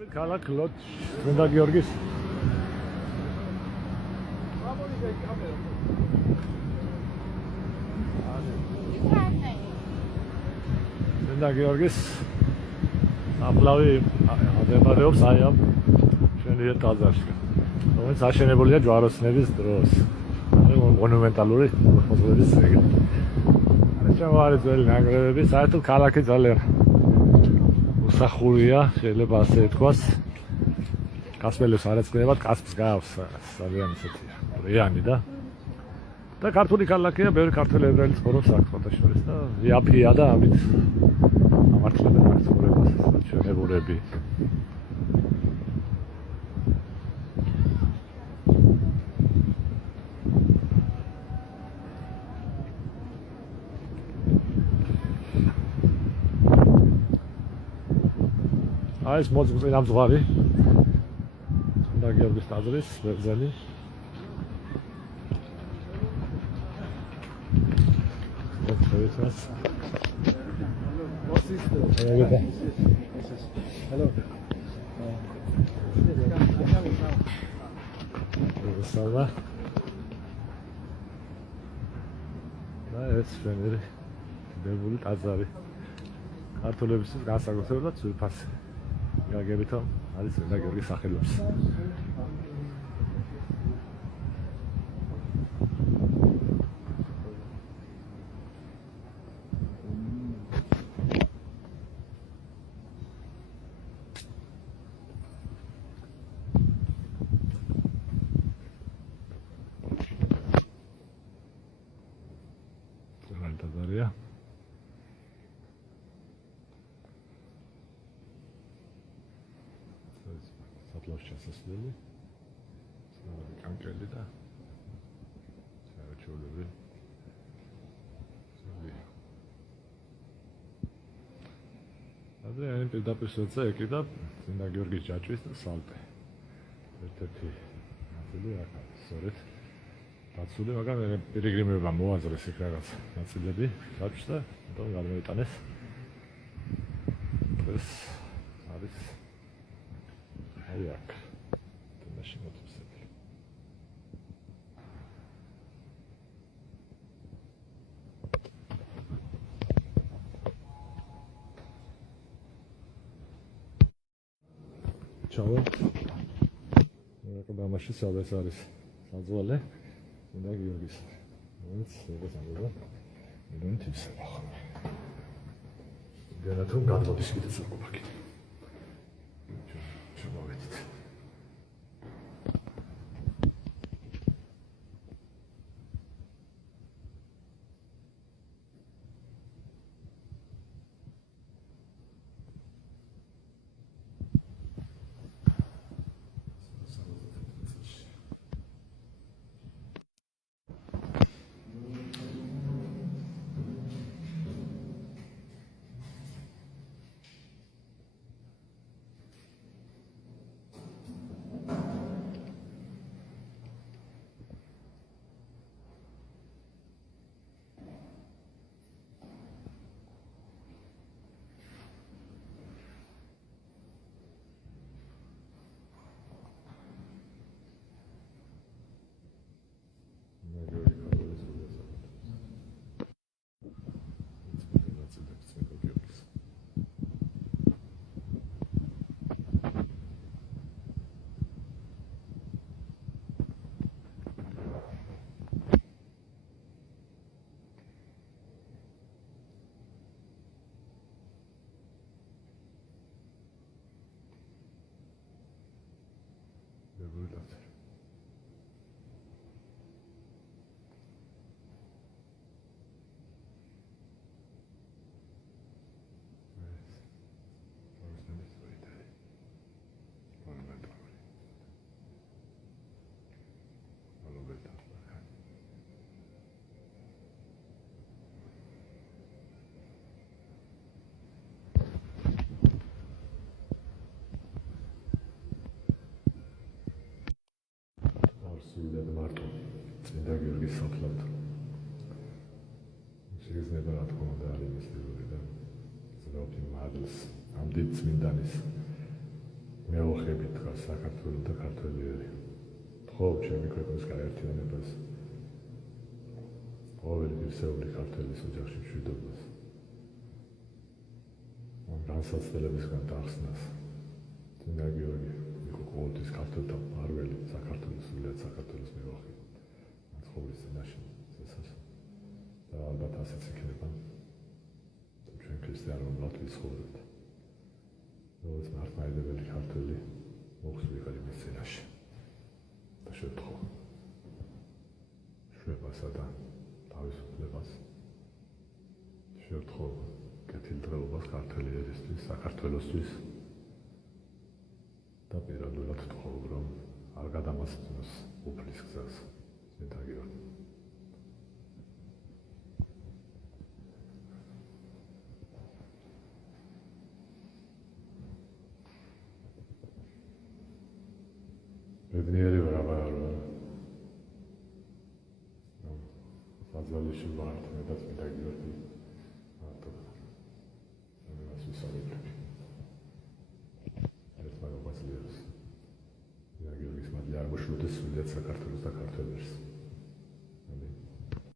ქალაქ ლოჩ წმინდა გიორგის წმინდა გიორგის აფლავი მდებარეობს აი ამ შენიერ ტაძარში, რომელიც აშენებულია ჯვაროსნების დროს. მონუმენტალური მოხაზულობის ძეგლი. ჩემო არის ძველი ნანგრევები, საერთოდ ქალაქი ძალიან უსახურია, შეიძლება ასე ითქვას. გასმელებს არ ეწყდებათ, კასპს გავს, ძალიან ისეთია, რეანი და ქართული ქალაქია, ბევრი ქართველი ებრაელი ცხოვრობს აქ ფოტოშორის და იაფია და ამით ამართლებენ აქ ცხოვრებას ჩვენებურები. ეს მოწმე ამძღვარი და გიორგის ტაძრის ბერძენი Hello. და ეს ჩვენი ბერძენი ტაძარი ქართველებისთვის განსაკუთრებულად ძვირფასი გაგებით არის წმინდა გიორგის სახელობის. ტაძარია. საფლავს ჩასასვლელი, კანკელი და საერთოდ ადრე პირდაპირ შეეცა ეკიდა წმინდა გიორგის ჯაჭვის და სალტე. ერთ-ერთი ნაწილი აქ არის, სწორედ დაცული, მაგრამ პილიგრიმებმა მოაზრეს იქ რაღაც ნაწილები ჯაჭვს და ამიტომ გადმოიტანეს. ეს არის აი აქ თუნდაში მოწესრიგებული. ჩავა. ამაში სადაც არის საძვალე წმინდა გიორგის. რომელიც როგორც ამბობა, მიდონ თვისება ხოლმე. განათომ გადმოდის კიდე საკუთარი. შემოვედით. წმინდა გიორგის საფლავთ. შეიძლება რა თქმა უნდა არის მისტიკური და ზოგადად მადლს ამ დიდ წმინდანის საქართველო და ქართველიერი. ხო, ჩემი ქვეყნის გაერთიანებას. ყოველი ღირსეული ქართველის ოჯახში მშვიდობას. განსაცდელებისგან დახსნას. წმინდა გიორგი იყო ყოველთვის ქართველთა მფარველი, საქართველოს სულიად საქართველოს მევახე. ცხოვრის წინაშე წესას. და ალბათ ასეც იქნება. ჩვენ ქრისტიანულად ვიცხოვრებთ. როგორც მართლმადიდებელი ქართველი მოხსნიყარ იმის წინაშე. და შევთხოვ. შვებასა და თავისუფლებას. შევთხოვ კეთილდღეობას ქართველიერისთვის, საქართველოსთვის. და პირადულად ვთხოვ, რომ არ გადამასწინოს უფლის გზას. წმინდა გიორგი. ბედნიერი ვრავარ. საძვალეში ვართ მე და წმინდა გიორგი. მარტო. ამას ვისაუბრები. ეს მაგალითად წმინდა გიორგის მადლი არ მოშორდეს სულიად საქართველოს და ქართველებს.